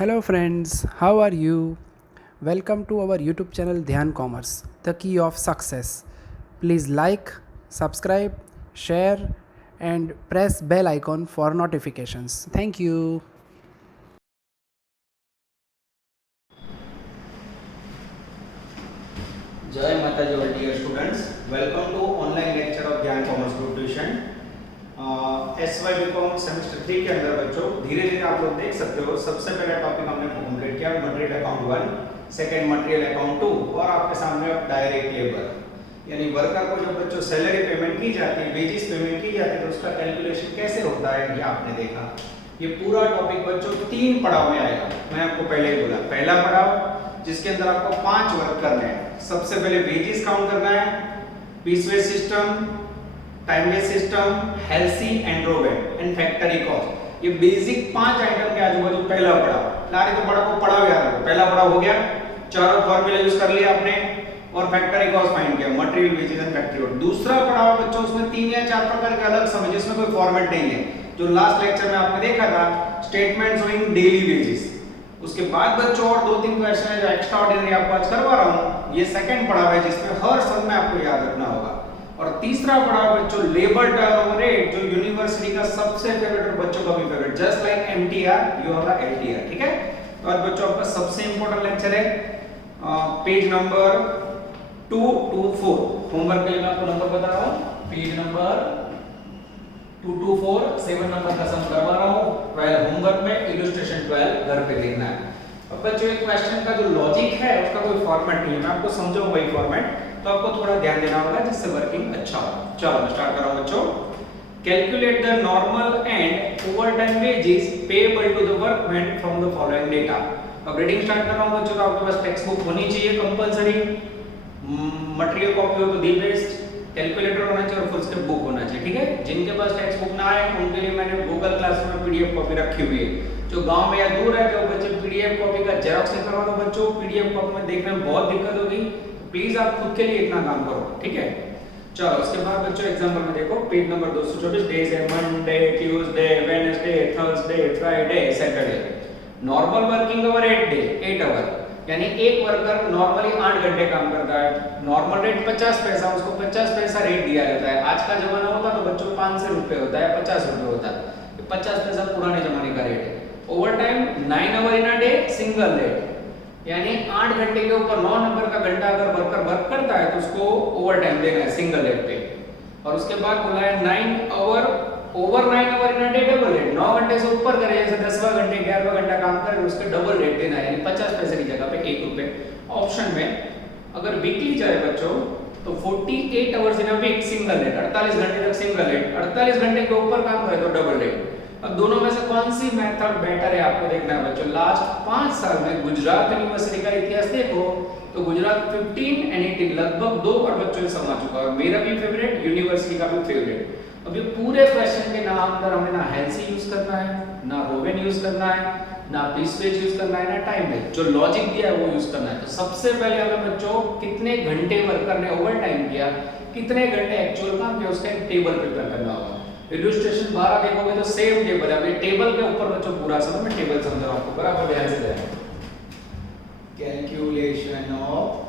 Hello friends, how are you? Welcome to our YouTube channel Dhyan Commerce, the key of success. Please like, subscribe, share and press bell icon for notifications. Thank you. जय माताजी all dear students, welcome to online lecture of Gyan commerce group tuition. SY BCom semester 3 के अंदर बच्चों धीरे धीरे आप लोग देख सकते हो। सबसे पहला टॉपिक हमने कंप्लीट किया material account 1, second material account 2 और आपके सामने अब डायरेक्ट लेबर यानी वर्कर को जब बच्चों सैलरी पेमेंट की जाती है, वेजेस पेमेंट की जाती है, तो उसका कैलकुलेशन कैसे होता है ये आपने देखा। ये पूरा टॉपिक बच्चों 3 पड़ाव में आएगा। मैं आपको पहले ही बोला, पहला पड़ाव जिसके अंदर आपको 5 वर्क करने हैं। सबसे पहले वेजेस काउंट करना है, piece wage system, time wage system, Halsey and Rowan and factory cost. ये बेसिक 5 आइटम के आजू बाजू पहला पड़ाव। लारे तो बड़ा को पड़ाव याद रखो। पहला पड़ाव हो गया, चारों फार्मूला यूज कर लिया आपने और फैक्टरी कॉस्ट फाइंड किया, material wages and factory cost. दूसरा पड़ाव बच्चों उसमें 3 या 4 प्रकार के अलग समझ, जिसमें कोई फॉर्मेट नहीं है, जो लास्ट लेक्चर में आपने देखा था, स्टेटमेंट शोइंग डेली वेजेस। उसके बाद बच्चों और 2-3 क्वेश्चन है जो एक्स्ट्रा ऑर्डिनरी आपको आज करवा रहा हूं। ये सेकंड पड़ाव है जिसमें हर सब में आपको याद रखना होगा। और तीसरा पड़ाव बच्चों लेबर टर्नओवर रेट, जो यूनिवर्सिटी का सबसे फेवरेट और बच्चों का भी favourite, just like MTR you have LTR. ठीक है, तो आज बच्चों आपका सबसे इंपॉर्टेंट लेक्चर है पेज नंबर 224। होमवर्क के लिए मैं आपको नंबर बता रहा हूं, पेज नंबर 224, 7 नंबर का सम करवा रहा हूं। 12 होमवर्क में, इलस्ट्रेशन 12 घर पे देखना है। अब बच्चों एक क्वेश्चन का जो लॉजिक है उसका कोई फॉर्मेट नहीं है, मैं आपको समझाऊंगा वही फॉर्मेट, तो आपको थोड़ा ध्यान देना होगा जिससे वर्किंग अच्छा हो। चलो मैं स्टार्ट कर रहा हूं बच्चों। Calculate the normal and overtime wages payable to the workman from the following data. अब रीडिंग स्टार्ट कर रहा हूं बच्चों, तो आपके पास टेक्स्ट बुक होनी चाहिए कंपलसरी, मटेरियल कॉपी हो तो दी बेस्ट, कैलकुलेटर होना चाहिए और फुल स्क्रिप्ट बुक होना चाहिए। ठीक है, जिनके पास टेक्स्ट बुक ना है उनके लिए मैंने गूगल क्लासरूम में पीडीएफ कॉपी रखी हुई है। जो गांव में या दूर है तो बच्चे पीडीएफ कॉपी का जेरॉक्स लेकर आओ, तो बच्चों पीडीएफ कॉपी में देखने में बहुत दिक्कत होगी, तो प्लीज आप खुद के लिए इतना काम करो। ठीक है, चलो उसके बाद बच्चों एग्जांपल में देखो, पेज नंबर 224, डेज है Monday, Tuesday, Wednesday, Thursday, Friday, Saturday. Normal working hour 8 hour, यानी एक वर्कर नॉर्मली 8 घंटे काम करता है। नॉर्मल रेट 50 पैसा, उसको 50 पैसा रेट दिया जाता है। आज का जमाना होता तो बच्चों 500 रुपए होता है, 50 रुपए होता है। 50 पैसा पुराने जमाने का रेट है। Overtime 9 hour in a day, single rate, यानी 8 घंटे के ऊपर 9 नंबर का घंटा अगर वर्कर वर्क करता है तो उसको ओवर टाइम देना है सिंगल रेट पे। और उसके बाद बोला है 9 hour over 9 hour in a day, double rate. 9 घंटे से ऊपर करे, जैसे 10वां घंटे 11वां घंटा काम करे, उसके डबल रेट देना है, यानी 50 पैसे की जगह पे 1 रुपए। ऑप्शन में अगर वीकली जाए बच्चों तो 48 hours in a week, single rate, 48 घंटे तक सिंगल रेट। 48 घंटे के ऊपर काम करे तो डबल रेट। अब दोनों में से कौन सी मेथड बेटर है आपको देखना है बच्चों। लास्ट 5 साल में गुजरात यूनिवर्सिटी का इतिहास देखो तो गुजरात 15 एंड 18 लगभग 2 बार बच्चों से समा चुका है। मेरा भी फेवरेट, यूनिवर्सिटी का भी फेवरेट। अब ये पूरे क्वेश्चन के नाम अंदर हमें ना हेल्सी यूज करना है, ना रोवेन यूज करना है, ना पीसवेज यूज करना है, ना टाइम वेज। जो लॉजिक दिया है वो यूज करना है। तो सबसे पहले हमें बच्चों कितने घंटे वर्कर ने ओवर टाइम किया, कितने घंटे एक्चुअल काम किया, उसका एक टेबल प्रिपेयर करना होगा। इलस्ट्रेशन 12 देखोगे तो सेम टेबल है। अब ये टेबल के ऊपर बच्चों पूरा समय मैं टेबल समझा रहा हूं आपको, बराबर ध्यान से देना। Calculation of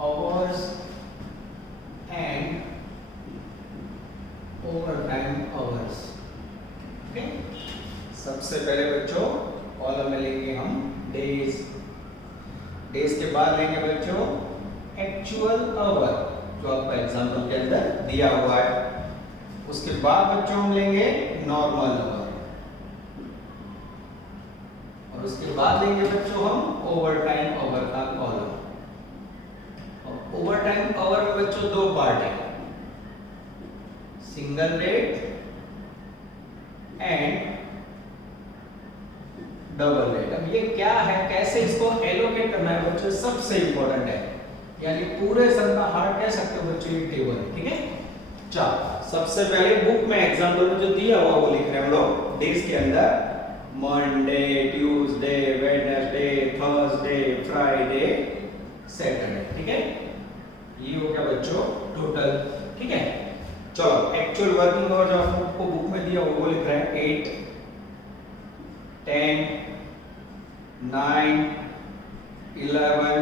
hours and overtime hours। Okay, सबसे पहले बच्चों कॉलम में लेंगे हम डेज, डेज के बाद लेंगे बच्चों एक्चुअल आवर, जो आपका एग्जांपल के अंदर दिया हुआ है। उसके बाद बच्चों हम लेंगे नॉर्मल आवर, और उसके बाद लेंगे बच्चों हम ओवरटाइम आवर का कॉलम। ओवरटाइम आवर में बच्चों 2 पार्ट है, single rate and double rate. अब ये क्या है, कैसे इसको एलोकेट करना है बच्चों, सबसे इंपॉर्टेंट है, यानी पूरे सन का हार्ट कह सकते हो बच्चों ये टेबल। ठीक है, चलो सबसे पहले बुक में एग्जांपल में जो दिया हुआ वो लिख रहे हैं हम लोग। डेज के अंदर Monday, Tuesday, Wednesday, Thursday, Friday, Saturday. ठीक है, ये हो गया बच्चों टोटल। ठीक है, चलो एक्चुअल वर्किंग आवर जो आपको बुक में दिया वो लिख रहे हैं 8, 10, 9, 11,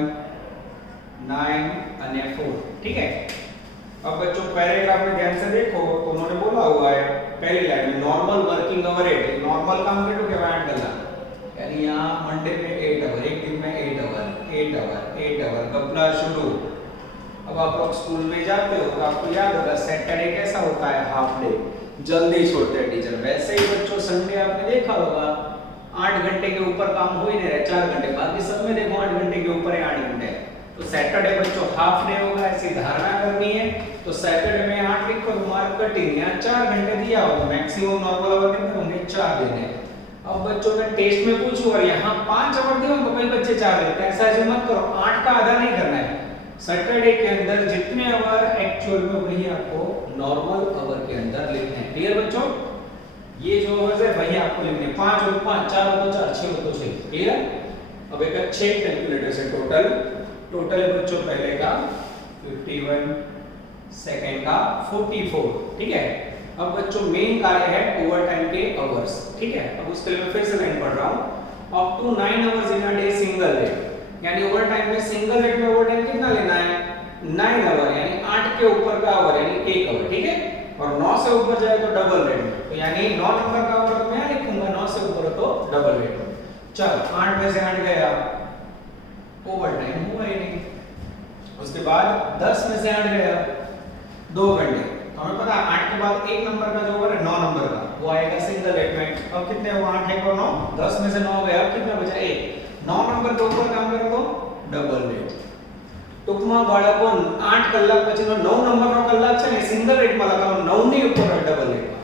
9 અને 4। ठीक है। अब बच्चों पैराग्राफ में ध्यान से देखो तो उन्होंने बोला हुआ है पहली लाइन में नॉर्मल वर्किंग आवर 8, नॉर्मल काम કેટલું કહેવાય 8 કલાક, यानी यहाँ मंडे में 8 आवर, एक दिन में 8 आवर, 8 आवर, 8 आवर कपड़ा शुरू। अब आप लोग स्कूल में जाते हो तो आपको याद होगा सैटरडे कैसा होता है, हाफ डे, जल्दी छोड़ते हैं टीचर। वैसे ही बच्चों संडे आपने देखा होगा 8 घंटे के ऊपर काम हो ही नहीं रहा, 4 घंटे, बाकी सब में देखो 8 घंटे के ऊपर है, 8 घंटे। तो सैटरडे बच्चों हाफ डे होगा, ऐसी धारणा करनी है। तो सैटरडे में 8 लिखो तो मार्क कटिंग, यहाँ 4 घंटे दिया होगा, मैक्सिमम नॉर्मल आवर कितने होंगे, 4 देने। अब बच्चों ने टेस्ट में पूछू और यहाँ 5 आवर दिया तो कई बच्चे 4 देते हैं, ऐसा ऐसे मत करो, 8 का आधा नहीं करना है। सैटरडे के अंदर जितने आवर एक्चुअल में वही आपको नॉर्मल आवर के अंदर लिखने हैं। क्लियर बच्चों, ये जो आवर्स है वही आपको लिखने हैं, 5 और 5, 4 और 4, 6 और 6। क्लियर। अब एक अच्छे कैलकुलेटर से टोटल है बच्चों पहले का 51, सेकंड का 44। ठीक है। अब बच्चों मेन कार्य है ओवर टाइम के आवर्स। ठीक है। अब उसके लिए मैं फिर से लाइन पढ़ रहा हूं, up to 9 hours in a day single rate, यानी ओवर टाइम में सिंगल रेट में ओवर टाइम कितना लेना है, 9 आवर, यानी 8 के ऊपर का आवर यानी 1 आवर। ठीक है। और 9 से ऊपर जाए तो डबल रेट में, तो यानी 9 नंबर का आवर तो मैं लिखूंगा, 9 से ऊपर तो डबल रेट में। चल 8 में से 8 गया, ओवर टाइम हुआ ही नहीं। उसके बाद 10 में से 8 गया, 2 घंटे। तो हमें पता है 8 के बाद 1 नंबर का जो ओवर है 9 नंबर का, वो आएगा सिंगल रेट में। अब कितने हुआ, 8 है और 9, 10 में से 9 गया, अब कितना बचा, 1। 9 नंबर के ऊपर काम करो तो डबल रेट। ટૂંકમાં બાળકો 8 કલાક પછીનો 9 નંબરનો કલાક છે ને સિંગલ રેટમાં લગાવો, 9 ની ઉપર ડબલ રેટમાં।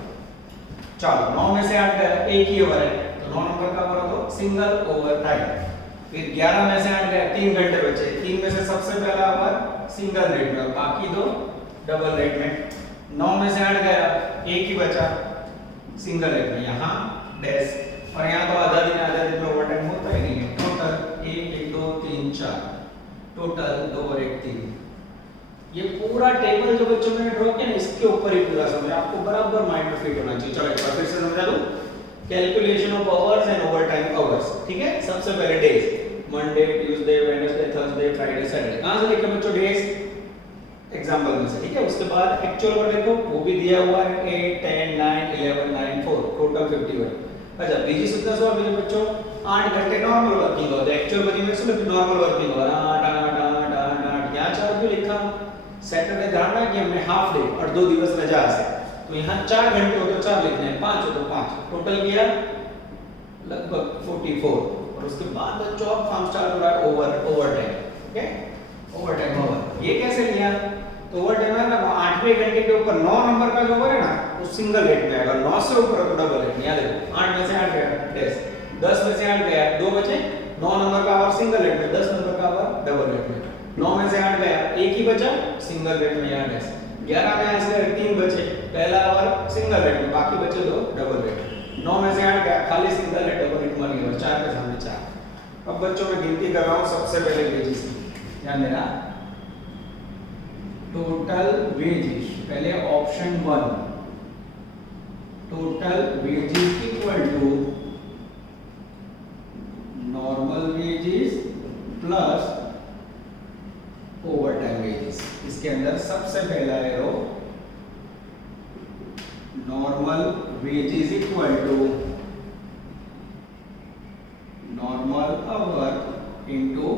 ચાલો 9 में से 8 गया, एक ही ओवर है, तो 9 नंबर का ओवर तो सिंगल ओवर टाइम। फिर 11 में से 8 गया, 3 घंटे बचे, 3 में से सबसे पहला ओवर सिंगल रेट में, बाकी दो डबल रेट में। 9 में से 8 गया, एक ही बचा सिंगल रेट में, यहाँ डैश, और यहाँ तो आधा दिन में ओवर टाइम होता ही नहीं है। टोटल 1 1 2 3 4, टोटल 2 और 1 3। ये पूरा टेबल जो बच्चों ने ड्रॉ किया ना, इसके ऊपर ही पूरा समझ, आपको बराबर माइंड में फिट होना चाहिए। चलो एक बार फिर से समझा दूं, calculation of hours and over time hours. ठीक है। सबसे पहले days, Monday, Tuesday, Wednesday, Thursday, Friday, Saturday. कहां से लिखे बच्चों, डेज एग्जांपल में से। ठीक है। उसके बाद एक्चुअल आवर देखो, वो भी दिया हुआ है 8 10 9 11 9 4, टोटल 51। अच्छा बीजी सूत्र શું આપે બચ્ચો, 8 घंटे नॉर्मल वर्किंग आवर, एक्चुअल बनी में શું લખ્યું, नॉर्मल वर्किंग आवर 8 8 8 8 8। यहाँ 4 क्यों लिखा, सैटरडे धारणा कि हमने हाफ डे और 2 दिवस रजा से, तो यहाँ 4 घंटे हो तो 4 लिखने हैं, 5 हो तो 5, टोटल किया लगभग 44। और उसके बाद बच्चों अब काम स्टार्ट हो रहा है over time. Okay, over time over ये कैसे लिया, तो ओवर टाइम है ना 8वें घंटे के ऊपर 9 नंबर का जो ओवर है ना वो सिंगल रेट में आएगा, 9 से ऊपर तो डबल रेट में। याद रखो 8 में से 8 गया डैश, 10 में से 8 गया 2 बचे, 9 नंबर का ओवर सिंगल रेट में, 10 नंबर का ओवर डबल रेट में। 9 में से 8 गया, एक ही बचा सिंगल रेट में, यहाँ डैश। 11 में ऐसे 3 बचे, पहला ओवर सिंगल रेट में, बाकी बचे दो डबल रेट। 9 में से 8 गया, खाली सिंगल रेट डबल रेट मर गया, 4 के सामने 4। अब बच्चों में गिनती कर रहा हूँ, सबसे पहले वेजेस ध्यान देना, टोटल वेजेस, पहले option 1, total wages equal to normal wages plus overtime wages. इसके अंदर सबसे पहला है रो normal wages equal to normal hour into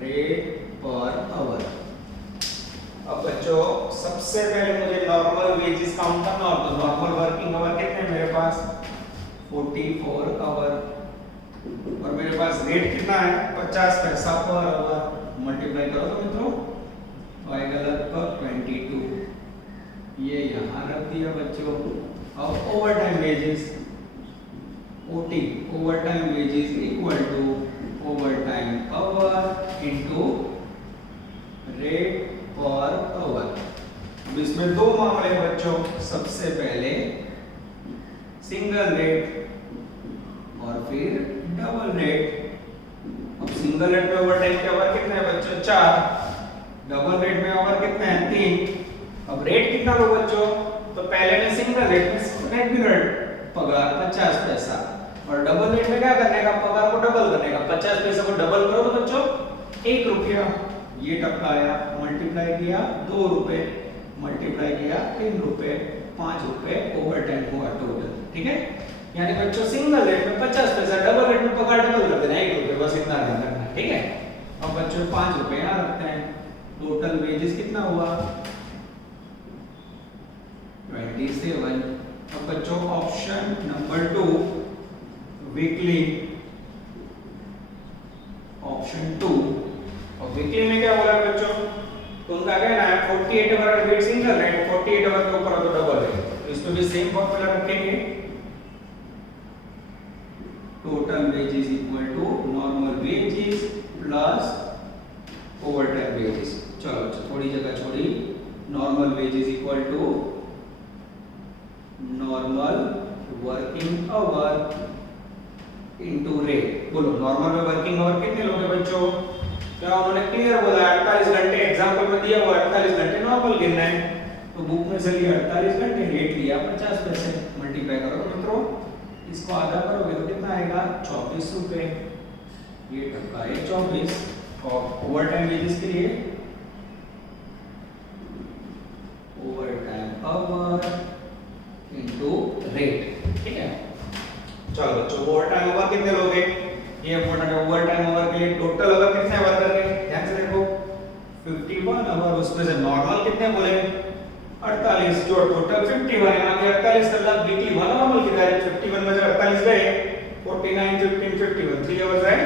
rate per hour. अब बच्चों सबसे पहले मुझे नॉर्मल वेजेस काउंट करना और तो नॉर्मल वर्किंग आवर कितने हैं मेरे पास 44 आवर, और मेरे पास रेट कितना है 50 पैसा पर आवर। मल्टीप्लाई करो तो मित्रों तो आएगा लगभग 22, ये यहाँ रख दिया बच्चों। अब overtime wages OT, overtime wages equal to overtime hour into rate per hour. अब इसमें दो मामले हैं बच्चों, सबसे पहले सिंगल रेट और फिर डबल रेट। अब सिंगल रेट में ओवर टाइम के आवर कितने हैं बच्चों 4, डबल रेट में आवर कितने हैं 3। अब रेट कितना लो बच्चों तो पहले में सिंगल रेट में रेगुलर पगार 50 पैसा, और डबल रेट में क्या करने का, पगार को डबल करने का। 50 पैसा को डबल करो तो बच्चों 1 रुपया, ये टपका आया, मल्टीप्लाई किया 2 रुपए, मल्टीप्लाई किया 3 रुपए, 5 रुपए ओवर टाइम हुआ टोटल। ठीक है, यानी बच्चों सिंगल रेट में 50 पैसा, डबल रेट में पगार डबल कर देना 1 रुपए, बस इतना ध्यान रखना। ठीक है, अब बच्चों 5 रुपए यहाँ रखते हैं। टोटल वेजेस कितना हुआ 27। अब बच्चों ऑप्शन नंबर 2 वीकली, ऑप्शन 2। और वीकली में क्या बोला बच्चों, तो उनका कहना है 48 आवर वेट सिंगल रेट, 48 आवर के ऊपर तो डबल रेट, तो इसमें भी सेम फॉर्मूला रखेंगे। Total wages equal to normal wages plus overtime wages. चलो थोड़ी जगह छोड़ी, normal wages equal to normal working hour into rate. बोलो नॉर्मल में वर्किंग आवर कितने लोगे बच्चों, क्या उन्होंने क्लियर बोला 48 घंटे, एग्जांपल में दिया हुआ 48 घंटे नॉर्मल गिनना है, तो बुक में से लिया 48 घंटे, रेट लिया 50 पैसे, मल्टीप्लाई करो मित्रों, इसको आधा करोगे तो कितना आएगा 24 रुपए, ये टपका है 24। और ओवर टाइम वेजेस के लिए over time hour into rate. ठीक है, चलो बच्चों ओवर टाइम आवर कितने लोगे, ये इंपॉर्टेंट है। ओवर टाइम आवर के लिए टोटल आवर कितने आवर कर रहे हैं, ध्यान से देखो 51 आवर, उसमें से नॉर्मल कितने बोले 48, जो टोटल 51 है, यहाँ पे 48 कर ला, वीकली वन नॉर्मल कितना है 51 में से 48 गए 49 15 51, 3 आवर्स है,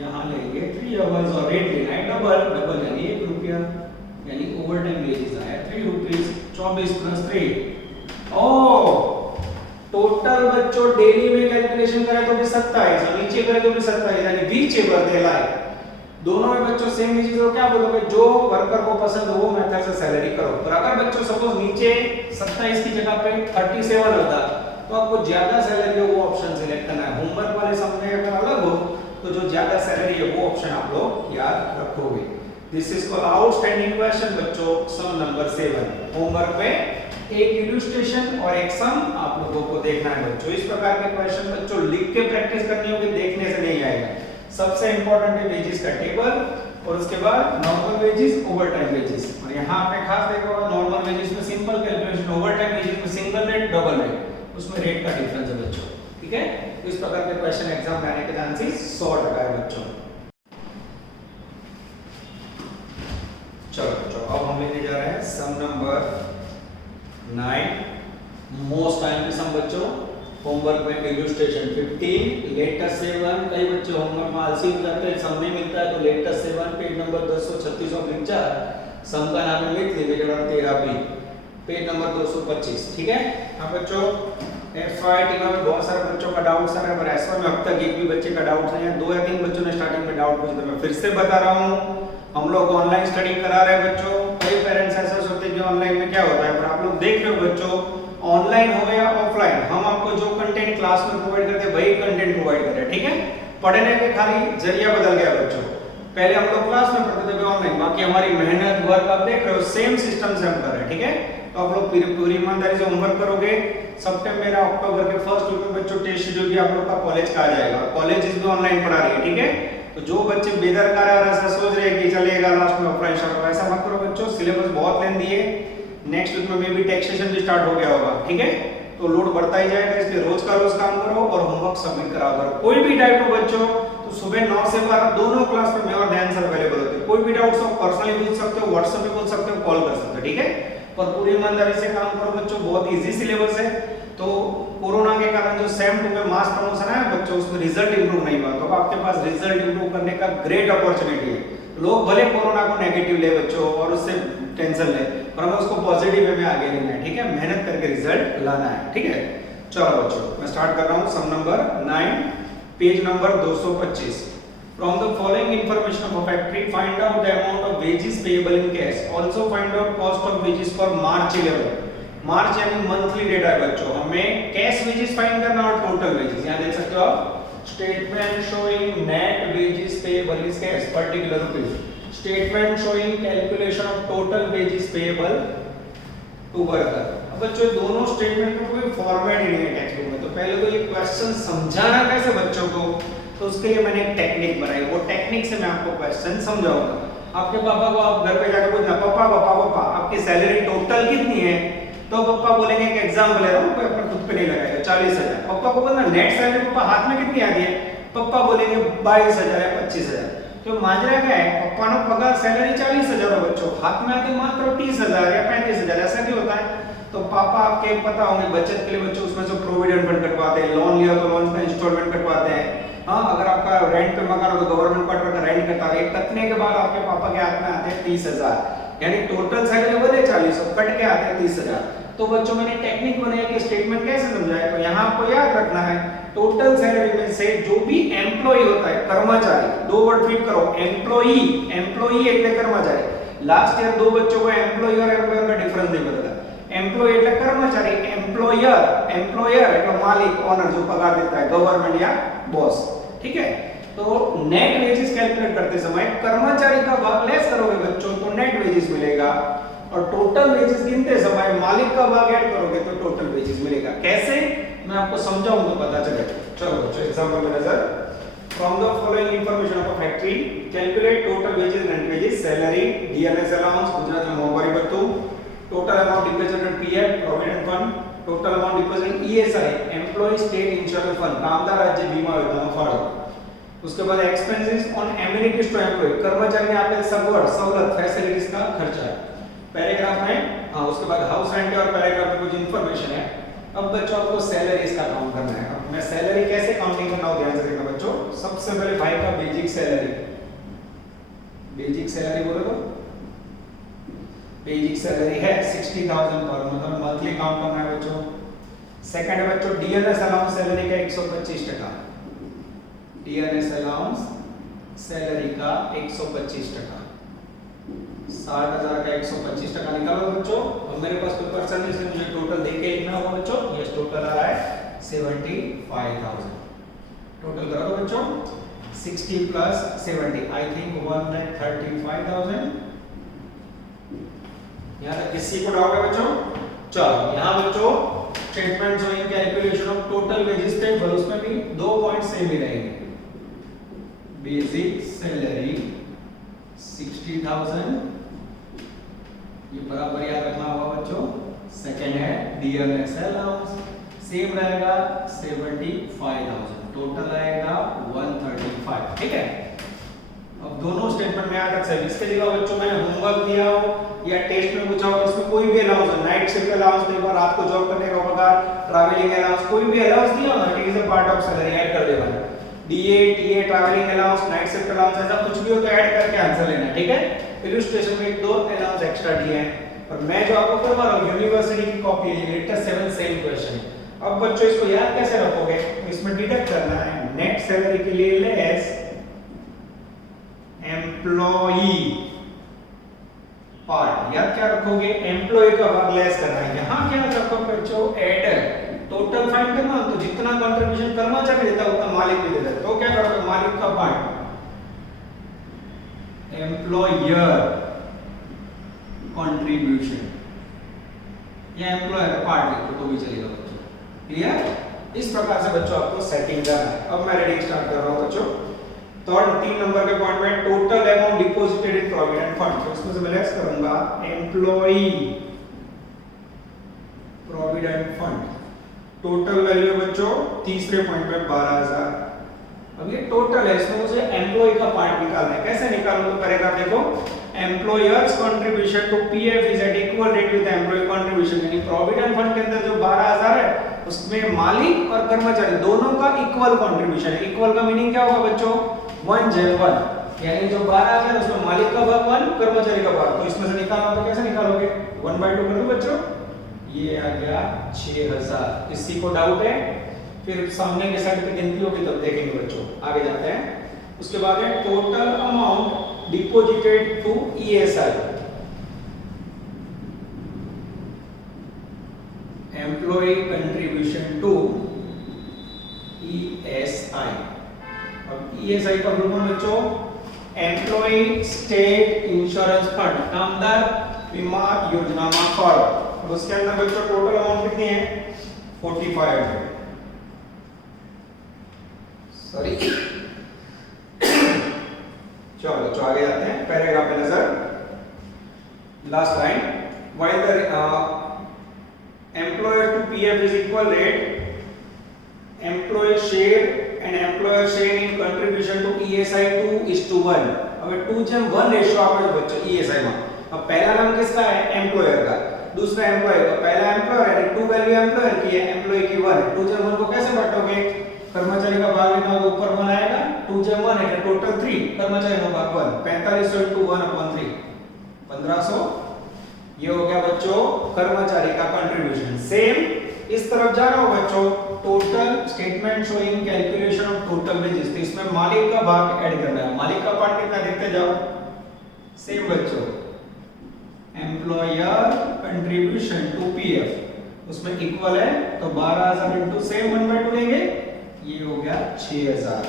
यहाँ लेंगे 3 आवर्स, और रेट लेना है डबल, डबल यानी 1 रुपया, यानी ओवर टाइम वेजेस आया 3 रुपीस, 24 प्लस 3। ओ टोटल बच्चों डेली में कैलकुलेशन करें तो भी 27, और नीचे करें तो भी 27, यानी बीच एवर दे लाए दोनों में बच्चों सेम चीज हो। क्या बोलोगे, जो वर्कर को पसंद हो वो मेथड से सैलरी करो। पर अगर बच्चों सपोज नीचे 27 की जगह पे 37 होता तो आपको ज्यादा सैलरी हो वो ऑप्शन सिलेक्ट करना है। होमवर्क वाले सम में अगर अलग हो तो जो ज्यादा सैलरी है वो ऑप्शन आप लोग याद रखोगे। This is called outstanding question बच्चों, सम नंबर 7। होमवर्क में एक इलस्ट्रेशन और एक सम आप लोगों को देखना है बच्चों। इस प्रकार के क्वेश्चन बच्चों लिख के प्रैक्टिस करनी होगी, देखने से नहीं आएगा। सबसे इंपॉर्टेंट है वेजेस का टेबल, और उसके बाद normal wages, over time wages. और यहाँ पे खास देखो नॉर्मल वेजेस में simple calculation, over time wages में सिंगल रेट डबल रेट, उसमें रेट का डिफरेंस है बच्चों। ठीक है, तो इस प्रकार के क्वेश्चन एग्जाम में आने के चांसेस 100% है बच्चों। चलो बच्चों अब हम लेने जा रहे हैं सम नंबर 9, मोस्ट टाइम के सम बच्चों। होमवर्क में इलस्ट्रेशन 15, लेटेस्ट 7। कई बच्चे होमवर्क में आलसी हो जाते हैं, सम नहीं मिलता है तो लेटेस्ट 7 पेज नंबर 236 और 4 सम का नाम है मिथली मेजर 13b, पेज नंबर 225। ठीक है, अब बच्चों एफआईटी में बहुत सारे बच्चों का डाउट सर है, पर एसवाई में अब तक एक भी बच्चे का डाउट नहीं है। 2 या 3 बच्चों ने स्टार्टिंग में डाउट पूछा था, मैं फिर से बता रहा हूँ, हम लोग ऑनलाइन स्टडी करा रहे हैं बच्चों। कई पेरेंट्स ऐसे सोचते हैं कि ऑनलाइन में क्या होता है, पर आप लोग देख रहे हो बच्चों ऑनलाइन हो या ऑफलाइन, हम आपको जो कंटेंट क्लास में प्रोवाइड करते हैं वही कंटेंट प्रोवाइड कर रहे हैं। ठीक है, पढ़ने के खाली जरिया बदल गया बच्चों। पहले हम लोग क्लास में पढ़ते थे ऑनलाइन, बाकी हमारी मेहनत वर्क आप देख रहे हो सेम सिस्टम से हम कर रहे हैं। ठीक है, तो आप लोग पूरी ईमानदारी से होमवर्क करोगे। सितंबर या अक्टूबर के फर्स्ट वीक में बच्चों टेस्ट शेड्यूल भी आप लोग का कॉलेज का आ जाएगा, और कॉलेजेस भी ऑनलाइन पढ़ा रही है। ठीक है, तो जो बच्चे बेदरकार है और ऐसा सोच रहे हैं कि चलेगा लास्ट में ऑफलाइन स्टार्ट, ऐसा मत करो बच्चों। सिलेबस बहुत लेंथी है, नेक्स्ट वीक में मे बी टैक्सेशन भी स्टार्ट हो गया होगा। ठीक है, तो लोड बढ़ता ही जाएगा, इसलिए रोज का रोज काम करो और होमवर्क सबमिट कराओ करो। कोई भी डाउट हो बच्चों तो सुबह 9 से 12 दोनों क्लास में मैं और ध्यान सर अवेलेबल होते हैं। कोई भी डाउट हो पर्सनली पूछ सकते हो, व्हाट्सएप पे पूछ सकते हो, कॉल कर सकते हो। ठीक है, पर पूरी ईमानदारी से काम करो बच्चों, बहुत इजी सिलेबस है। तो कोरोना के कारण जो सेम 2 में मास प्रमोशन है बच्चों, उसमें रिजल्ट इंप्रूव नहीं हुआ, तो आपके पास रिजल्ट इंप्रूव करने का ग्रेट अपॉर्चुनिटी है। लोग भले कोरोना को नेगेटिव ले बच्चों और उससे टेंशन ले, पर हमें उसको पॉजिटिव वे में आगे लेना है। ठीक है, मेहनत करके रिजल्ट लाना है। ठीक है, चलो बच्चों मैं स्टार्ट कर रहा हूँ sum number 9, page number 225। From the following information of a factory, find out the amount of wages payable in cash. Also find out cost of wages for March 11. मार्च यानी मंथली डेटा है बच्चों, हमें cash wages find करना और total wages. यहाँ देख सकते हो आप, statement showing net wages payable is cash particular rupees, statement showing calculation of total wages payable to worker. बच्चों दोनों स्टेटमेंट का कोई फॉर्मेट ही नहीं है टेक्स्ट बुक में, तो पहले तो ये क्वेश्चन समझाना कैसे बच्चों को, तो उसके लिए मैंने एक टेक्निक बनाई, वो टेक्निक से मैं आपको क्वेश्चन समझाऊंगा। आपके पापा को आप घर पे जाकर पूछना, पापा पापा पापा आपकी सैलरी टोटल कितनी है, तो पापा बोलेंगे कि एग्जाम्पल ले रहा हूँ, कोई अपना खुद पे नहीं लगाएगा, 40,000। पापा को बोलना नेट सैलरी पापा हाथ में कितनी आती है, पापा बोलेंगे 22,000 या 25,000। तो माजरा क्या है, पापा ने पगार सैलरी 40,000 है बच्चों, हाथ में आती मात्र 30,000 या 35,000, ऐसा क्यों होता है? तो पापा आपके पता होंगे बचत के लिए बच्चों उसमें से प्रोविडेंट फंड कटवाते हैं, लोन लिया तो लोन का इंस्टॉलमेंट कटवाते हैं। हाँ, अगर आपका रेंट पे मकान हो तो गवर्नमेंट क्वार्टर का रेंट कटवा रहे, कटने के बाद आपके पापा के हाथ में आते हैं 30,000, यानी टोटल सैलरी बोले 40, कट के आते हैं 30,000। तो बच्चों मैंने टेक्निक बनाई कि स्टेटमेंट कैसे समझाए, तो यहाँ आपको याद रखना है टोटल सैलरी में से जो भी एम्प्लॉय होता है, कर्मचारी, दो वर्ड फिट करो, एम्प्लॉई, एम्प्लॉई એટલે कर्मचारी। लास्ट ईयर दो बच्चों को एम्प्लॉय और एम्प्लॉयर का डिफरेंस नहीं पता था। एम्प्लॉय એટલે कर्मचारी, एम्प्लॉयर, एम्प्लॉयर એટલે मालिक, ओनर जो पगार देता है, गवर्नमेंट या बॉस, ठीक है। तो नेट वेजेस कैलकुलेट करते समय कर्मचारी का भाग लेस करोगे बच्चों तो नेट वेजेस मिलेगा, और टोटल वेजेस गिनते समय मालिक का भाग ऐड करोगे तो टोटल वेजेस मिलेगा। कैसे, मैं आपको समझाऊं तो पता चलेगा। चलो बच्चों एग्जांपल में नजर, from the following information of a factory calculate total wages, rent wages, salary, dearness allowance, Gujarat में मोबारी बत्तू, total amount deposited in PF provident fund, total amount deposited in ESI employ state insurance fund, कामदार राज्य बीमा योजना में फाड़ो। उसके बाद expenses on amenities to employ, कर्मचारी ने आपके सगवड़ सवलत फैसिलिटीज का खर्चा है। पैराग्राफ में हाँ, उसके बाद हाउस रेंट और पैराग्राफ में कुछ इंफॉर्मेशन है। अब बच्चों आपको सैलरी इसका काउंट करना है। अब मैं सैलरी कैसे काउंटिंग करना हो ध्यान से देखना बच्चों। सबसे पहले भाई का बेसिक सैलरी, बेसिक सैलरी बोलो तो बेसिक सैलरी है 60,000 पर, मतलब मंथली काउंट करना है बच्चों। सेकंड है बच्चों डीएनएस अलाउंस सैलरी का 125%, डीएनएस अलाउंस सैलरी का 125%, 60,000 का 125% निकालो बच्चों। और मेरे पास कोई पर्सन इसलिए मुझे टोटल देके लिखना होगा बच्चों। ये टोटल आ रहा है 75,000, टोटल करो तो बच्चों 60 प्लस 70 आई थिंक 135,000। यहाँ तक किसी को डाउट है बच्चों? चलो यहाँ बच्चों statement showing calculation of total wages table, उसमें भी दो पॉइंट सेम ही रहेंगे। बेसिक सैलरी 60,000, ये बराबर याद रखना होगा बच्चों। सेकंड है डीएनएस अलाउंस सेम रहेगा 75,000, टोटल आएगा 135, ठीक है। अब दोनों स्टेटमेंट में याद रख सकते, इसके जगह बच्चों मैंने होमवर्क दिया हो या टेस्ट में पूछा हो, इसमें कोई भी अलाउंस है, नाइट शिफ्ट अलाउंस देगा, रात को जॉब करने का पगार, ट्रैवलिंग अलाउंस, कोई भी अलाउंस दिया हो ना, it is a part of salary, add कर देना। DA, TA, travelling allowance, night shift allowance, ऐसा कुछ भी हो तो ऐड करके आंसर लेना है, ठीक है। इलस्ट्रेशन में एक दो अलाउंस एक्स्ट्रा दिए हैं, और मैं जो आपको करवा रहा हूं यूनिवर्सिटी की कॉपी है, लेटेस्ट 7 सेम क्वेश्चन। अब बच्चों इसको याद कैसे रखोगे, इसमें डिडक्ट करना है नेट सैलरी के लिए लेस एम्प्लॉई पार्ट, याद क्या रखोगे, एम्प्लॉय का भाग लेस करना है। यहां क्या रखो बच्चों, एडर, टोटल फाइंड करना, तो जितना कंट्रीब्यूशन कर्मचारी देता है उतना मालिक भी देता है, तो क्या करोगे, मालिक का पार्ट एम्प्लॉयर कंट्रीब्यूशन, या एम्प्लॉयर पार्ट लिखो तो भी चलेगा बच्चों, क्लियर। इस प्रकार से बच्चों आपको सेटिंग करना है। अब मैं रेडिंग स्टार्ट कर रहा हूं बच्चों। थर्ड 3 नंबर के पॉइंट में टोटल अमाउंट डिपॉजिटेड इन प्रोविडेंट फंड, तो इसमें से मैं लेस करूंगा employee provident fund, total value बच्चों तीसरे पॉइंट में 12,000। अब ये टोटल है, इसमें मुझे एम्प्लॉय का पार्ट निकालना है। कैसे निकालूं, तो करेगा देखो, employers contribution to PF is at equal rate with employee contribution, यानी प्रोविडेंट फंड के अंदर जो 12,000 है उसमें मालिक और कर्मचारी दोनों का इक्वल कंट्रीब्यूशन है। इक्वल का मीनिंग क्या होगा बच्चों, 1:1, यानी जो 12,000 उसमें मालिक का भाग 1, कर्मचारी का भाग, तो इसमें से निकालना तो कैसे निकालोगे, 1/2 कर दो बच्चों, ये आ गया 6,000। किसी को डाउट है, फिर सामने के साइड पे गिनती होगी तब देखेंगे बच्चों, आगे जाते हैं। उसके बाद है total amount deposited to ESI, employee contribution to ESI. अब ईएसआई का फुल फॉर्म बच्चों एम्प्लॉय स्टेट इंश्योरेंस फंड, कामदार बीमा योजना में फाड़ो, अब उसके अंदर बच्चों टोटल अमाउंट कितनी है 4500 सॉरी चलो बच्चों आगे जाते हैं पैराग्राफ पे नजर last line while the employer to PF is equal rate employee share and employer share in contribution to ESI 2:1 अगर 2:1 रेशियो आपको बच्चों ESI में अब पहला नाम किसका है एम्प्लॉयर का दूसरा एम्प्लॉय का पहला एम्प्लॉयर है टू वैल्यू एम्प्लॉयर की है एम्प्लॉय की 1 2:1 को कैसे बांटोगे कर्मचारी का भाग लेना होगा ऊपर 1 आएगा 2:1 है टोटल 3 कर्मचारी का भाग 1 4500 * 1/3 1500 ये हो गया बच्चों कर्मचारी का कंट्रीब्यूशन सेम इस तरफ जा रहा हो बच्चों total statement showing calculation of total wages तो इसमें मालिक का भाग ऐड करना है मालिक का पार्ट कितना देखते जाओ सेम बच्चों एम्प्लॉयर कंट्रीब्यूशन टू पीएफ उसमें इक्वल है तो 12000 इनटू सेम 1/2 लेंगे ये हो गया 6000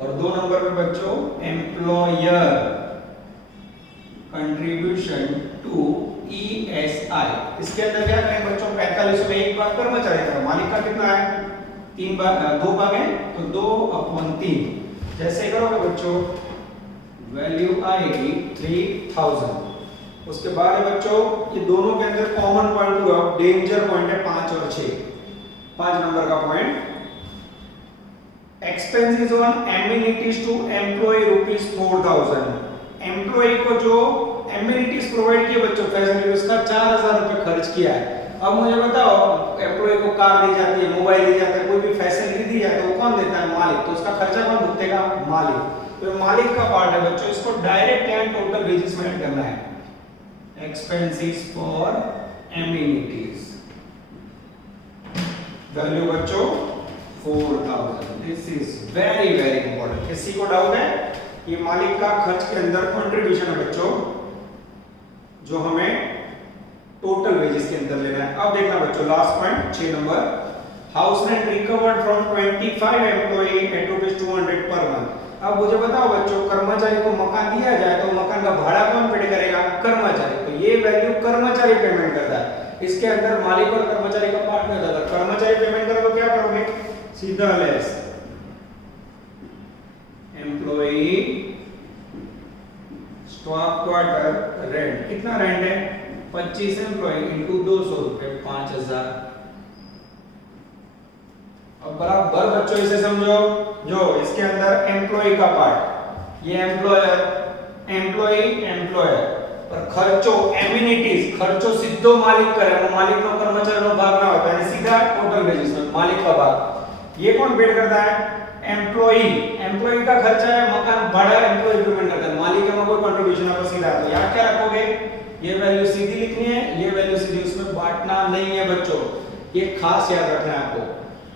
और दो नंबर पे बच्चों एम्प्लॉयर कंट्रीब्यूशन टू ESI इसके अंदर क्या करें बच्चों 45 में एक भाग कर्मचारी का मालिक का कितना है 3 भाग 2 भाग है तो 2/3 जैसे करोगे बच्चों वैल्यू आएगी 3000 उसके बाद है बच्चों ये दोनों के अंदर कॉमन पॉइंट हुआ डेंजर पॉइंट है 5 और 6 5 नंबर का point expenses on amenities to employee rupees 4000 employee को जो एमिनिटीज प्रोवाइड किए बच्चों फैसिलिटी उसका 4000 रुपए खर्च किया है अब मुझे बताओ एम्प्लॉय को कार दी जाती है मोबाइल दी जाता है कोई भी फैसिलिटी दी जाती है तो कौन देता है मालिक तो उसका खर्चा कौन भुगतेगा मालिक तो मालिक का पार्ट है बच्चों इसको डायरेक्ट एंड टोटल वेजेस में ऐड करना है एक्सपेंसेस फॉर एमिनिटीज वैल्यू बच्चों 4000 this is very very important किसी को डाउट है ये मालिक का खर्च के अंदर कंट्रीब्यूशन है बच्चों जो हमें टोटल वेजेस के अंदर लेना है अब देखना बच्चों last point 6 number house rent recovered from 25 employee at ₹200 per month अब मुझे बताओ बच्चों कर्मचारी को मकान दिया जाए तो मकान का भाड़ा कौन पे करेगा कर्मचारी तो ये वैल्यू कर्मचारी पेमेंट करता है इसके अंदर मालिक और कर्मचारी का पार्ट नहीं होता कर्मचारी पेमेंट करोगे क्या करोगे सीधा less employee stock quarter rent कितना रेंट है 25 एम्प्लॉई इनटू 200 रुपए 5000 अब बराबर बच्चों इसे समझो जो इसके अंदर एम्प्लॉई का पार्ट ये एम्प्लॉयर एम्प्लॉई एम्प्लॉयर पर खर्चो एमिनिटीज खर्चो सीधो मालिक करे वो मालिक નો કર્મચારીનો ભાગ ના હોય એટલે सीधा टोटल वेजेस में मालिक का भाग ये कौन पेड करता है एम्प्लॉई का खर्चा है मकान भाड़ा एम्प्लॉई पेमेंट करता है मालिक का कोई कंट्रीब्यूशन आपको सीधा तो याद क्या रखोगे ये वैल्यू सीधी लिखनी है ये वैल्यू सीधी उसमें बांटना नहीं है बच्चों ये खास याद रखना है आपको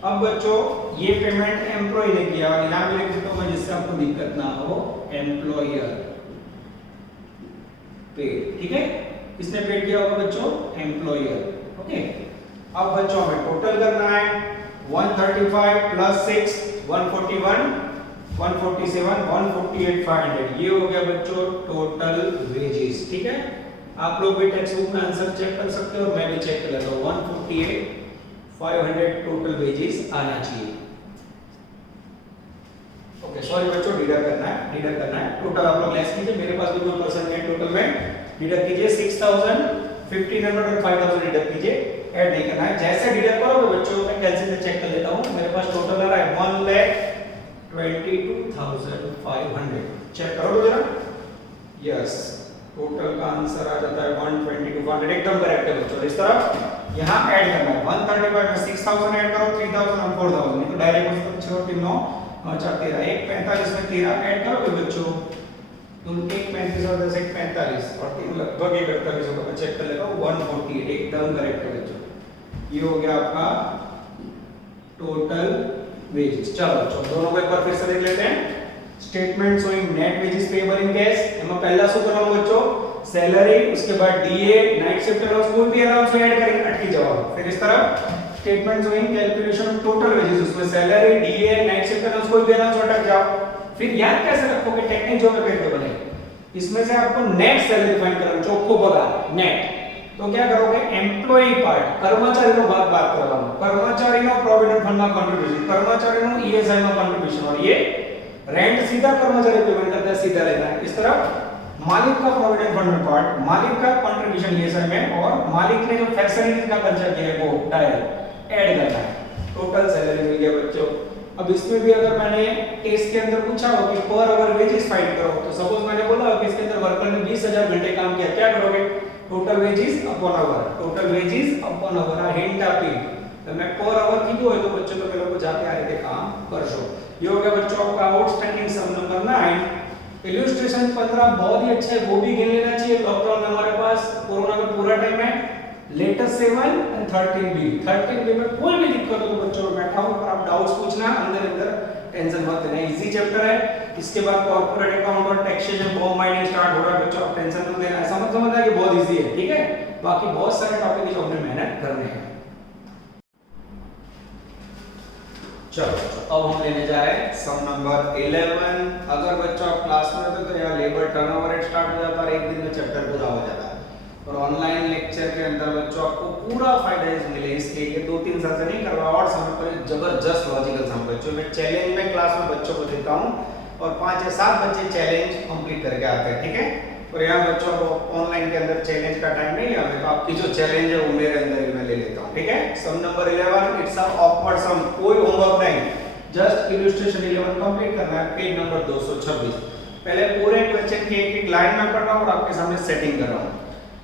अब बच्चों ये पेमेंट एम्प्लॉई ने किया और यहां पे लिख देता हूं जिससे आपको दिक्कत ना हो एम्प्लॉयर पेड ठीक है किसने पेड किया होगा बच्चों एम्प्लॉयर ओके अब बच्चों हमें टोटल करना है 135 plus 6 141 147 148 500 ये हो गया बच्चों टोटल वेजेस ठीक है आप लोग भी टेक्स्ट बुक में आंसर चेक कर सकते हो और मैं भी चेक कर लेता हूं 148 500 टोटल वेजेस आना चाहिए ओके सॉरी बच्चों डिडक्ट करना है टोटल आप लोग लेस कीजिए मेरे पास भी कोई परसेंट नहीं टोटल में डिडक्ट कीजिए 6000 1500 और 5000 डिडक्ट कीजिए ऐड नहीं करना है जैसे डिडक्ट करोगे बच्चों मैं कैलकुलेटर चेक कर लेता हूं मेरे पास टोटल आ रहा है 1,22,500 चेक करो जरा यस टोटल का आंसर आ जाता है 122,500 एकदम करेक्ट है बच्चों इस तरफ यहां ऐड करना है 135 में 6000 ऐड करो 3000 और 4000 नहीं तो डायरेक्ट हो सकता 6 3 9 4 13 1 45 में 13 ऐड करोगे बच्चों तो 1 35 और 10 1 45 और 3 लगभग 1 48 होगा मैं चेक कर लेता हूं 148 एकदम करेक्ट है बच्चों ये हो गया आपका टोटल वेजेस चलो बच्चों दोनों को एक बार फिर से देख लेते हैं statement showing net wages payable in cash एમાં पहला શું કરવાનું बच्चों सैलरी उसके बाद डीए नाइट शिफ्ट अलाउंस कोई भी अलाउंस ऐड करेंगे अटकी जाओगे फिर इस तरह statement showing calculation of total wages उसमें salary DA night shift allowance कोई भी अलाउंस अटक जाओ फिर याद कैसे रखोगे टेक्निक जो मैं करके बने इसमें से आपको नेट सैलरी फाइंड करना चोखो पगार नेट તો ક્યાં કરોગે એમ્પ્લોયી પાર્ટ કર્મચારીનો ભાગ બાદ કરવાનો કર્મચારીનો પ્રોવિડન્ટ ફંડમાં કોન્ટ્રીબ્યુશન कर्मचारीનો ईएसआई में कंट्रीब्यूशन और ये रेंट सीधा कर्मचारी पेमेंट करता है सीधा लेना है इस तरफ मालिक का प्रोविडेंट फंड में पार्ट मालिक का कंट्रीब्यूशन ईएसआई में और मालिक ने जो फैसिलिटीज का खर्चा किया है वो डायरेक्ट ऐड करना है टोटल सैलरी मिल गया बच्चों अब इसमें भी अगर मैंने टेस्ट के अंदर पूछा हो कि पर आवर वेजेस फाइंड करो तो सपोज मैंने बोला हो कि इसके अंदर वर्कर ने 20000 घंटे काम किया क्या करोगे टोटल वेजेस अपॉन आवर आ हिंट આપી तो मैं पर आवर कीधું હોય तो बच्चों तो लोग जाके आ રીતે काम करशो ये हो गया बच्चों आपका आउटस्टैंडिंग सम नंबर 9 इलस्ट्रेशन 15 बहुत ही अच्छा है वो भी गिन लेना चाहिए लॉकडाउन में हमारे पास कोरोना का पूरा टाइम है लेटेस्ट 7 एंड 13B में कोई भी दिक्कत हो तो बच्चों बैठा हो पर आप डाउट्स पूछना अंदर टेंशन मत लेना इजी चैप्टर है इसके बाद कॉर्पोरेट अकाउंट और टैक्सेशन फॉर्म माइनिंग स्टार्ट हो रहा है बच्चों आप टेंशन मत लेना ऐसा मत समझना कि बहुत इजी है ठीक है बाकी बहुत सारे टॉपिक जो हमने मेहनत करने हैं चलो अब हम लेने जा रहे हैं सम नंबर 11 अगर बच्चों आप क्लास में रहते तो यहाँ लेबर टर्नओवर रेट स्टार्ट हो जाता है एक दिन में चैप्टर पूरा हो जाता है और ऑनलाइन लेक्चर के अंदर बच्चों आपको पूरा फायदा मिले इसलिए ये 2-3 साल से नहीं कर रहा और समय पर जबरदस्त लॉजिकल सम बच्चों मैं चैलेंज में क्लास में बच्चों को देता हूँ और 5 या 7 बच्चे चैलेंज कंप्लीट करके आते हैं ठीक है और यहाँ बच्चों को ऑनलाइन के अंदर चैलेंज का टाइम नहीं है तो आपकी जो चैलेंज है वो मेरे अंदर ही मैं ले लेता हूँ ठीक है सम नंबर 11 इट्स अ ऑकवर्ड सम कोई होमवर्क नहीं जस्ट इलस्ट्रेशन 11 कंप्लीट करना है पेज नंबर 226 पहले पूरे क्वेश्चन की एक लाइन में पढ़ रहा हूँ और आपके सामने सेटिंग कर रहा हूँ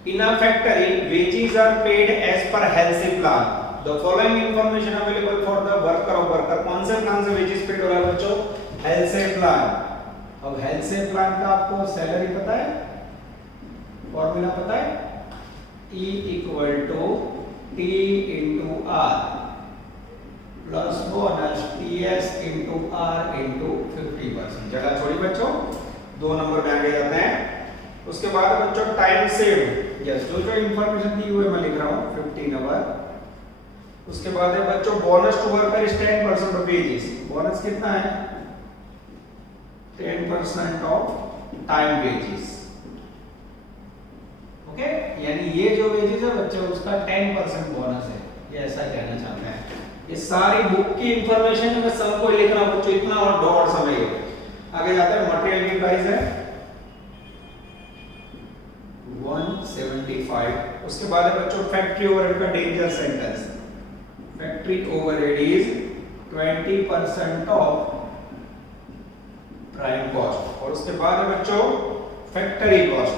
in a factory wages are paid as per healthy plan the following information available for the worker of worker कौन से प्लान से wages paid हो रहा है बच्चों healthy plan अब healthy plan का आपको सैलरी पता है फॉर्मूला पता है E equal to T into R plus bonus TS into R into 50% जगह छोड़ी बच्चों दो नंबर में आगे जाते हैं उसके बाद बच्चों टाइम सेव यस जो जो इंफॉर्मेशन दी हुई है मैं लिख रहा हूँ 15 आवर उसके बाद है बच्चों bonus to worker is 10% of wages bonus कितना है 10% ऑफ टाइम वेजेस ओके यानी ये जो वेजेस है बच्चों उसका 10% बोनस है ये ऐसा कहना चाहते हैं ये सारी बुक की इंफॉर्मेशन मैं सबको लिख रहा हूँ बच्चों इतना और डॉट समय आगे जाते हैं मटेरियल की प्राइस है 175 उसके बाद है बच्चों फैक्ट्री ओवरहेड का danger sentence factory overhead is 20% of prime cost और उसके बाद है बच्चों फैक्ट्री कॉस्ट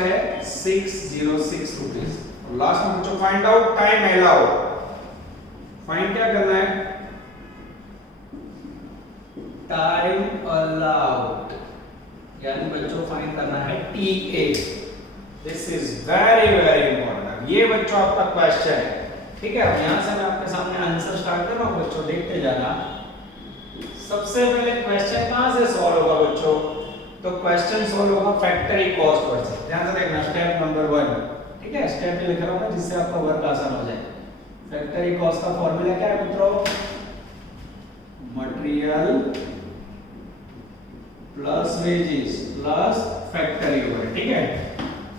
है 606 रुपीस और लास्ट में बच्चों find out time allowed find क्या करना है टाइम अलाउड यानी बच्चों फाइंड करना है TA this is very very important ये बच्चों आपका क्वेश्चन है ठीक है अब यहां से मैं आपके सामने आंसर स्टार्ट कर रहा हूं बच्चों देखते जाना सबसे पहले क्वेश्चन कहां से सॉल्व होगा बच्चों तो क्वेश्चन सॉल्व होगा फैक्ट्री कॉस्ट पर से ध्यान से देखना स्टेप नंबर 1 ठीक है स्टेप लिख रहा हूं मैं जिससे आपका वर्क आसान हो जाए फैक्ट्री कॉस्ट का फार्मूला क्या है मित्रों material plus wages plus factory overhead ठीक है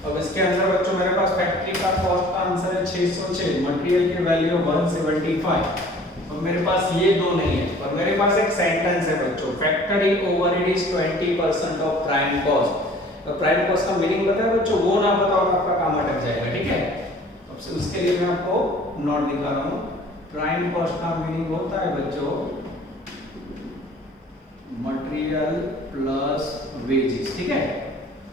अब इसके आंसर बच्चों मेरे पास फैक्ट्री का कॉस्ट का आंसर है 606 मटेरियल की वैल्यू 175 अब मेरे पास ये दो नहीं है और मेरे पास एक सेंटेंस है बच्चों factory overhead is 20% of prime cost तो प्राइम कॉस्ट का मीनिंग पता है बच्चों वो ना बताओ तो आपका काम अटक जाएगा ठीक है अब से उसके लिए मैं आपको नोट दिखा रहा हूं प्राइम कॉस्ट का मीनिंग होता है बच्चों मटेरियल प्लस वेजेस ठीक है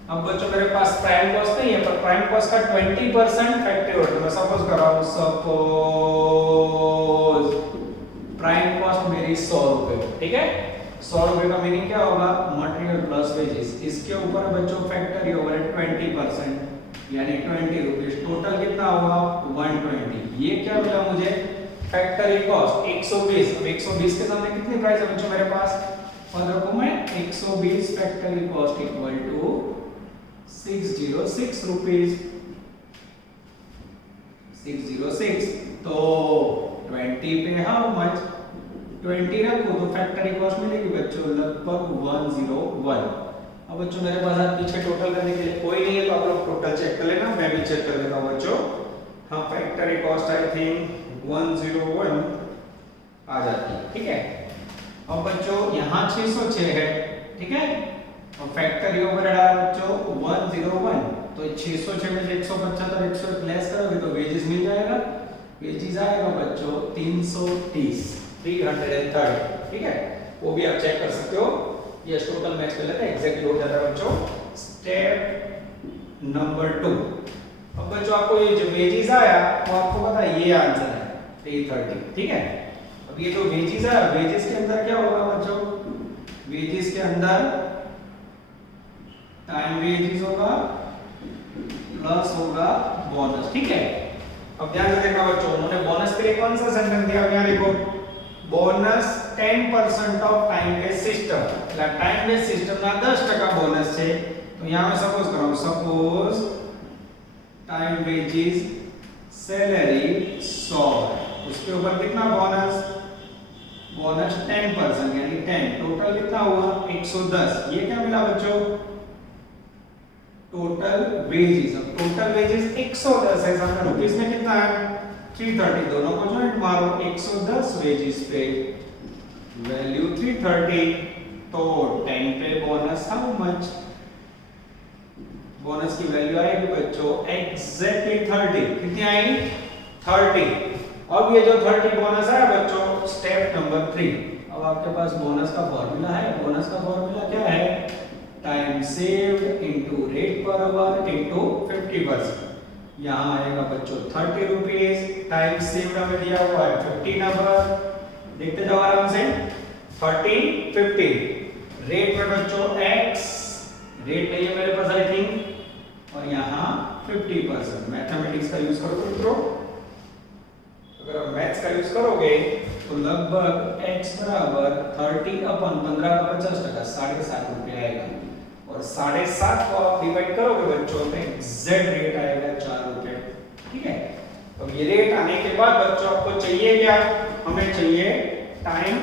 अब बच्चों मेरे पास प्राइम कॉस्ट नहीं है पर प्राइम कॉस्ट का 20% फैक्ट्री ओवरहेड मैं सपोज कर रहा हूं सपोज प्राइम कॉस्ट मेरी 100 रुपए ठीक है 100 रुपए का मीनिंग क्या होगा मटेरियल प्लस वेजेस इसके ऊपर बच्चों फैक्ट्री ओवरहेड 20% यानी 20 रुपीस टोटल कितना होगा 120 ये क्या मिला मुझे फैक्ट्री कॉस्ट 120 अब 120 के सामने कितनी प्राइस है बच्चों मेरे पास और रखूं मैं 120 factory cost equal to 606 rupees 606 तो 20 पे हाउ मच 20 रखो तो फैक्ट्री कॉस्ट मिलेगी बच्चों लगभग 101 अब बच्चों मेरे पास आज पीछे टोटल करने के लिए कोई नहीं है तो आप लोग टोटल चेक कर लेना, मैं भी चेक कर लेता हूँ बच्चों। हाँ, फैक्टरी कॉस्ट आई थिंक 101 आ जाती है, ठीक है। अब बच्चों यहाँ 606 है, ठीक है, और फैक्टरी ओवरहेड आ बच्चों 101, तो 606 में से 175 100 लेस करोगे तो वेजेस मिल जाएगा, वेजेस आएगा बच्चों 330, 330, ठीक है, वो भी आप चेक कर सकते हो। ये टोटल मैच कर लेते हैं, एग्जैक्टली हो जाता है बच्चों। स्टेप नंबर 2, अब बच्चों आपको ये जो वेजेस आया वो आपको पता है ये आंसर है 330, ठीक है। अब ये जो वेजेस आया, वेजेस के अंदर क्या होगा बच्चों, वेजेस के अंदर टाइम वेजेस होगा प्लस होगा बोनस, ठीक है। अब ध्यान से देखना बच्चों, उन्होंने बोनस के लिए कौन सा सेंटेंस दिया, यहाँ देखो, bonus 10% of time based system, એટલે टाइम बेस्ड सिस्टम ના 10% બોનસ છે, તો यहाँ मैं सपोज करूँ, सपोज टाइम वेजेस सैलरी 100, उसके ऊपर कितना बोनस, बोनस 10% यानी 10, टोटल कितना हुआ 110, ये क्या मिला बच्चों, टोटल वेजेस। अब टोटल वेजेस 110 है, सामने रुपीस में कितना है 330, दोनों को जॉइंट मारो, 110 वेजेस पे वैल्यू 330, तो 10 पे बोनस हाउ मच, बोनस की वैल्यू आएगी बच्चों एग्जैक्टली 30, कितनी आएगी 30। अब ये जो 30 बोनस है बच्चों, स्टेप नंबर 3, अब आपके पास बोनस का फॉर्मूला है, बोनस का फॉर्मूला क्या है, time saved into rate per our into 50%। यहाँ आएगा बच्चों 30 रुपीस, टाइम सेव्ड हमें दिया हुआ है 15 आवर, देखते जाओ आराम से, 30 15, रेट में बच्चों x, रेट नहीं है मेरे पास आई थिंक, और यहाँ 50%। मैथमेटिक्स का यूज करो मित्रों, अगर आप मैथ्स का यूज करोगे तो लगभग x बराबर 30 अपन 15 का 50%, 7.5 रुपये आएगा, और 7.5 को आप डिवाइड करोगे बच्चों में एग्जैक्ट रेट आएगा 4 रुपए, ठीक है। अब ये रेट आने के बाद बच्चों आपको चाहिए क्या, हमें चाहिए टाइम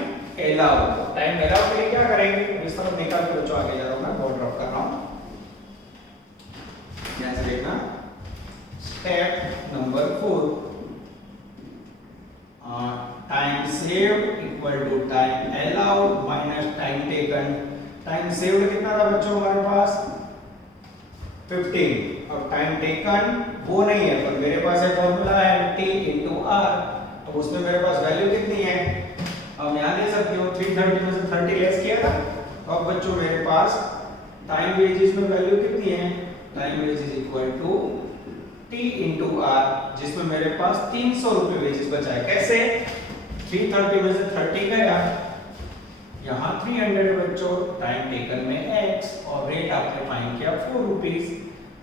अलाउ। टाइम अलाउ के लिए क्या करेंगे, इस तरफ निकाल के बच्चों आगे जा रहा हूं मैं, बोर्ड ड्रॉप कर रहा हूं, ध्यान से देखना। Step number 4, time saved equal to time allowed minus time taken. Time saved कितना था बच्चों हमारे पास 15, और टाइम टेकन वो नहीं है, पर मेरे पास एक फॉर्मूला है t into r, तो उसमें मेरे पास वैल्यू कितनी है, अब यहाँ दे सकते हो 330 में से 30 लेस किया था, तो अब बच्चों मेरे पास टाइम वेजेस में वैल्यू कितनी है, time wages equal to t into r, जिसमें मेरे पास 300 रुपए वेजेस बचा है। कैसे, 330 में से 30 गया, यहाँ 300 बच्चों, टाइम टेकन में x, और रेट आपने फाइंड किया 4 रुपीस।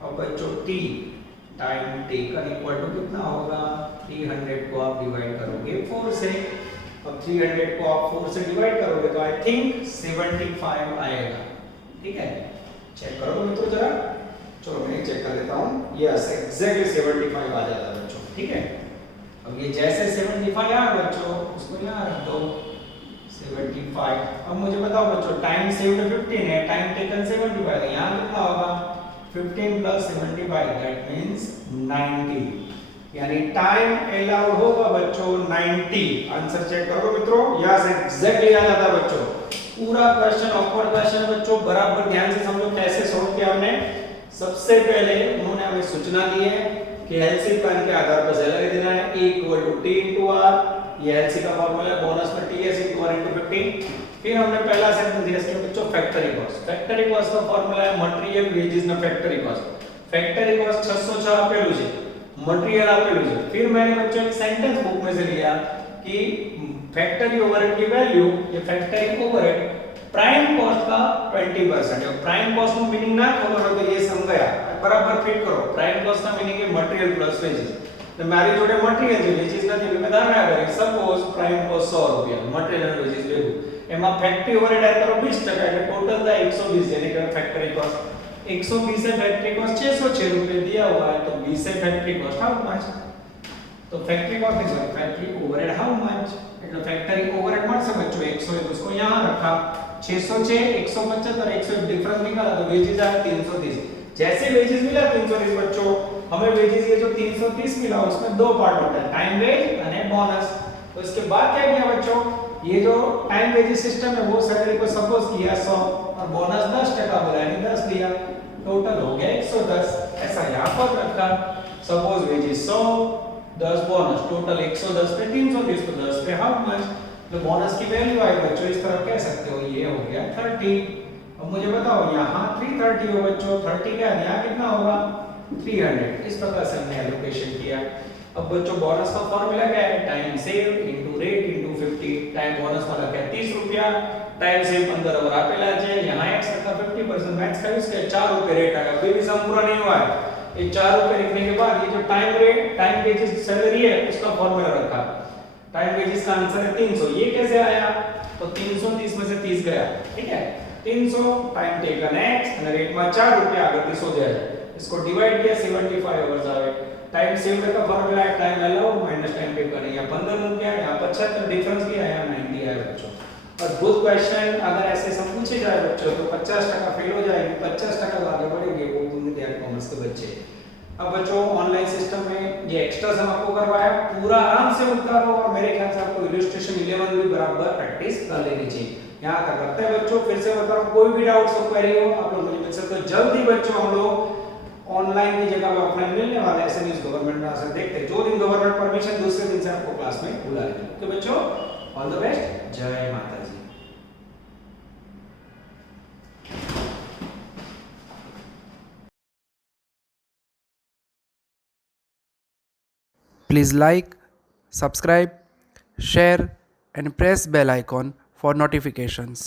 अब बच्चों t time taken equal to कितना होगा, 300 को आप डिवाइड करोगे 4 से, अब 300 को आप 4 से डिवाइड करोगे तो आई थिंक 75 आएगा, ठीक है। चेक करो मित्रों जरा, चलो मैं चेक कर लेता हूँ, यस एग्जैक्टली 75 आ जाता है बच्चों, ठीक है। अब ये जैसे 75 आया बच्चों, उसको यहाँ रख दो 75। अब मुझे बताओ बच्चों, टाइम सेव्ड 15 है, टाइम टेकन 75 है, यहाँ कितना होगा 15 प्लस 75, दैट मींस 90, यानी टाइम अलाउड होगा बच्चों 90। आंसर चेक करो मित्रों, यस एग्जैक्टली आ जाता है बच्चों। पूरा क्वेश्चन ऑकवर्ड क्वेश्चन बच्चों, बराबर ध्यान से समझो कैसे सॉल्व किया हमने। सबसे पहले उन्होंने हमें सूचना दी है कि एलसी प्लान के आधार पर सैलरी देना है, E = T * R, ये एलसी का फार्मूला है, बोनस में TS * 1 * 50। फिर हमने पहला सेंटेंस दिया इसके बच्चों फैक्टरी कॉस्ट। फैक्टरी कॉस्ट का फार्मूला है मटेरियल वेजेस ना फैक्टरी कॉस्ट। फैक्टरी कॉस्ट 606 આપેલું છે, मटेरियल આપેલું છે। फिर मैंने बच्चों एक सेंटेंस बुक में से लिया कि फैक्टरी ओवरहेड की वैल्यू, ये फैक्टरी ओवरहेड प्राइम कॉस्ट का 20% है। प्राइम कॉस्ट નું मीनिंग ના ખબર હોય તો ये સમજાયા બરાબર ફિટ કરો। प्राइम कॉस्ट ના मीनिंग है मटेरियल प्लस वेजेस। तो મારી જોડે મટીરીયલ છે, વેજીસ નથી, એટલે મેં ધારણા કરી સપોઝ प्राइम कॉस्ट 100 રૂપિયા, મટીરીયલ અને વેજીસ ભેગું, એમાં ફેક્ટરી ઓવरहेड એડ કરો 20%, એટલે ટોટલ થાય 120, यानी कि फैक्टरी कॉस्ट 120 है, फैक्टरी कॉस्ट 606 रुपए दिया हुआ है, तो 20 है फैक्टरी कॉस्ट हाउ मच, तो factory cost is factory overhead how much, એટલે ફેક્ટરી ઓવरहेड મળશે બચ્ચો 100 है, तो उसको यहाँ रखा 606 175 और 101 डिफरेंस निकाला तो वेजेस आया 330। जैसे वेजेस मिला 330 बच्चों, हमें वेजेस ये जो 330 मिला उसमें दो पार्ट होता है, टाइम वेज और बोनस। तो इसके बाद क्या किया बच्चों, ये जो टाइम वेजेस सिस्टम है वो सैलरी को सपोज किया 100 और बोनस 10% बोला यानी 10 दिया, टोटल हो गया 110। ऐसा यहाँ पर रखा, सपोज वेजेस 100 10 बोनस, टोटल 110 पे 330 तो 10 पे हाउ मच, तो बोनस की वैल्यू आई बच्चों इस तरह कह सकते हो, ये हो गया 30। अब मुझे बताओ यहाँ 330 हो बच्चों, 30 क्या है यहाँ कितना होगा 300। इस प्रकार से हमने एलोकेशन किया। अब बच्चों बोनस का फॉर्मूला क्या है, time save into rate into 50। Time bonus वाला क्या 30 रुपया, टाइम सेव 15 और આપેલા છે, यहाँ x का 50% मैथ्स का इसके 4 रुपए रेट आएगा। कोई भी सम पूरा नहीं हुआ है, ये 4 रुपए लिखने के बाद ये जो time rate time wages salary है उसका फॉर्मूला रखा, टाइम वेजेस का आंसर है 300। ये कैसे आया, तो 330 में से 30 गया, ठीक है 300 टाइम टेकन x અને રેટમાં 4 रुपया આગળ 30 हो जाए, इसको डिवाइड किया 75 आवर्स आवे। टाइम सेव का फॉर्मूला है time allow minus time taken, यहाँ 15 रुपया यहाँ 75 डिफरेंस किया यहाँ 90 आया बच्चों। और गुड क्वेश्चन अगर ऐसे सब पूछे जाए बच्चों तो 50% फेल हो जाएगी, 50% आगे बढ़ेंगे वो पूर्ण ध्यान कॉमर्स के बच्चे। अब बच्चों ऑनलाइन सिस्टम में ये एक्स्ट्रा सम आपको करवाया, पूरा आराम से उतारो और मेरे ख्याल से आपको इलस्ट्रेशन 11 भी बराबर प्रैक्टिस कर लेनी चाहिए। यहाँ तक करते हैं बच्चों, फिर से बता रहा हूँ कोई भी डाउट्स हो क्वेरी हो आप लोग मुझे मिल सकते हो जल्दी। बच्चों हम लोग ऑनलाइन की जगह पे ऑफलाइन मिलने वाले हैं, ऐसे न्यूज़ गवर्नमेंट में आकर देखते हैं, जो दिन गवर्नमेंट परमिशन दूसरे दिन से आपको क्लास में बुला लेंगे। तो बच्चों ऑल द बेस्ट, जय माता जी। Please like, subscribe, share and press bell icon for notifications.